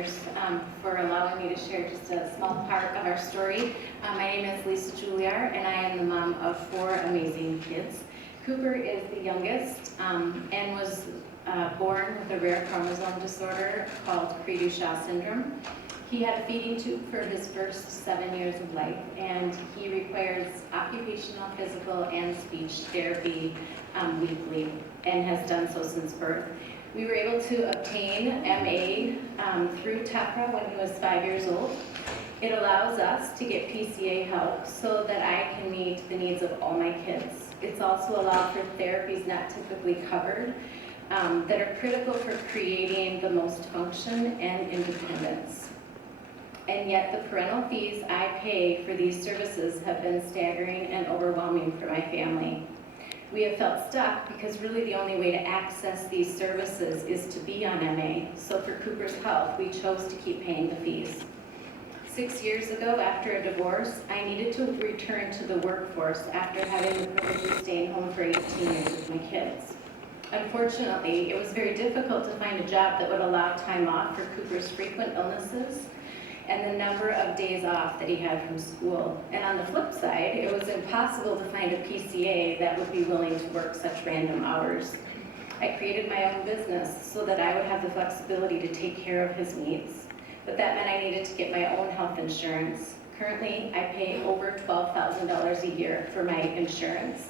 commissioners for allowing me to share just a small part of our story. My name is Lisa Juliar, and I am the mom of 4 amazing kids. Cooper is the youngest and was born with a rare chromosome disorder called Cri-du-Chat syndrome. He had a feeding tube for his first 7 years of life, and he requires occupational, physical, and speech therapy weekly, and has done so since birth. We were able to obtain MA through TEFRA when he was 5 years old. It allows us to get PCA help so that I can meet the needs of all my kids. It's also allowed for therapies not typically covered that are critical for creating the most function and independence. And yet the parental fees I pay for these services have been staggering and overwhelming for my family. We have felt stuck because really the only way to access these services is to be on MA. So for Cooper's health, we chose to keep paying the fees. 6 years ago, after a divorce, I needed to return to the workforce after having the privilege of staying home for 18 years with my kids. Unfortunately, it was very difficult to find a job that would allow time off for Cooper's frequent illnesses and the number of days off that he had from school. And on the flip side, it was impossible to find a PCA that would be willing to work such random hours. I created my own business so that I would have the flexibility to take care of his needs. But that meant I needed to get my own health insurance. Currently, I pay over $12,000 a year for my insurance.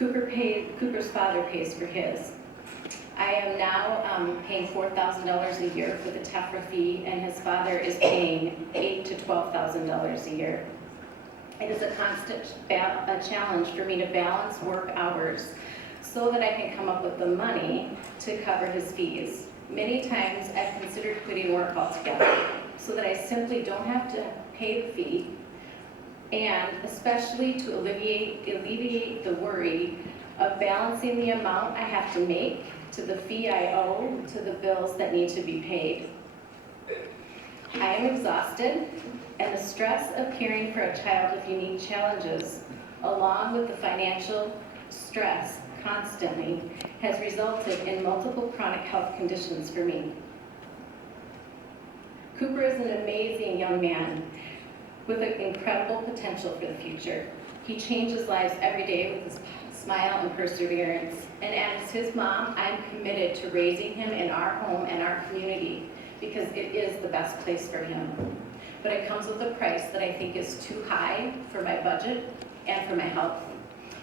Cooper's father pays for his. I am now paying $4,000 a year for the TEFRA fee, and his father is paying $8,000 to $12,000 a year. It is a constant challenge for me to balance work hours so that I can come up with the money to cover his fees. Many times I've considered quitting work altogether so that I simply don't have to pay the fee, and especially to alleviate the worry of balancing the amount I have to make to the fee I owe to the bills that need to be paid. I am exhausted, and the stress of caring for a child with unique challenges, along with the financial stress constantly, has resulted in multiple chronic health conditions for me. Cooper is an amazing young man with an incredible potential for the future. He changes lives every day with his smile and perseverance. And as his mom, I'm committed to raising him in our home and our community because it is the best place for him. But it comes with a price that I think is too high for my budget and for my health.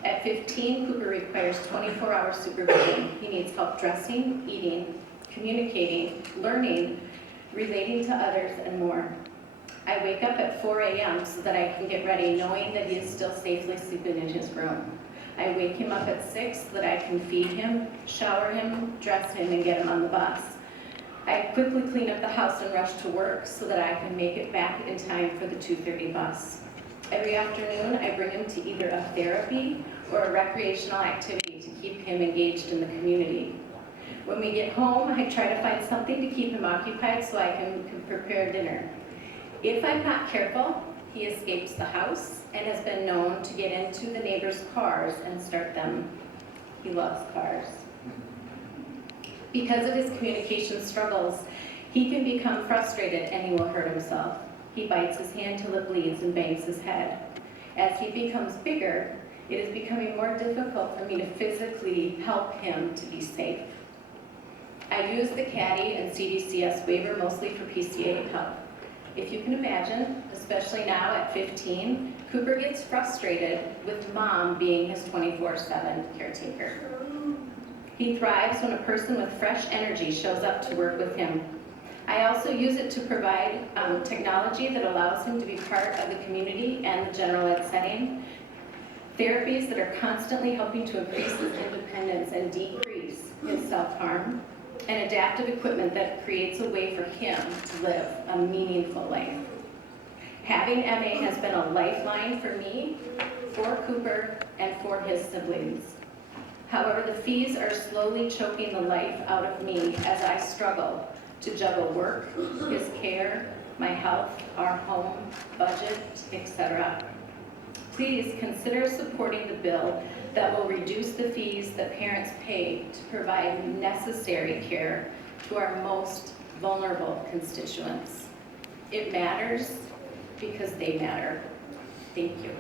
At 15, Cooper requires 24-hour supervision. He needs help dressing, eating, communicating, learning, relating to others, and more. I wake up at 4 a.m. so that I can get ready knowing that he is still safely sleeping in his room. I wake him up at 6 so that I can feed him, shower him, dress him, and get him on the bus. I quickly clean up the house and rush to work so that I can make it back in time for the 2:30 bus. Every afternoon, I bring him to either a therapy or a recreational activity to keep him engaged in the community. When we get home, I try to find something to keep him occupied so I can prepare dinner. If I'm not careful, he escapes the house and has been known to get into the neighbors' cars and start them. He loves cars. Because of his communication struggles, he can become frustrated and he will hurt himself. He bites his hand till it bleeds and bangs his head. As he becomes bigger, it is becoming more difficult for me to physically help him to be safe. I use the CADI and CDCS waiver mostly for PCA help. If you can imagine, especially now at 15, Cooper gets frustrated with mom being his 24/7 caretaker. He thrives when a person with fresh energy shows up to work with him. I also use it to provide technology that allows him to be part of the community and the general ed setting, therapies that are constantly helping to increase his independence and decrease his self-harm, and adaptive equipment that creates a way for him to live a meaningful life. Having MA has been a lifeline for me, for Cooper, and for his siblings. However, the fees are slowly choking the life out of me as I struggle to juggle work, his care, my health, our home, budget, etc. Please consider supporting the bill that will reduce the fees that parents pay to provide necessary care to our most vulnerable constituents. It matters because they matter. Thank you.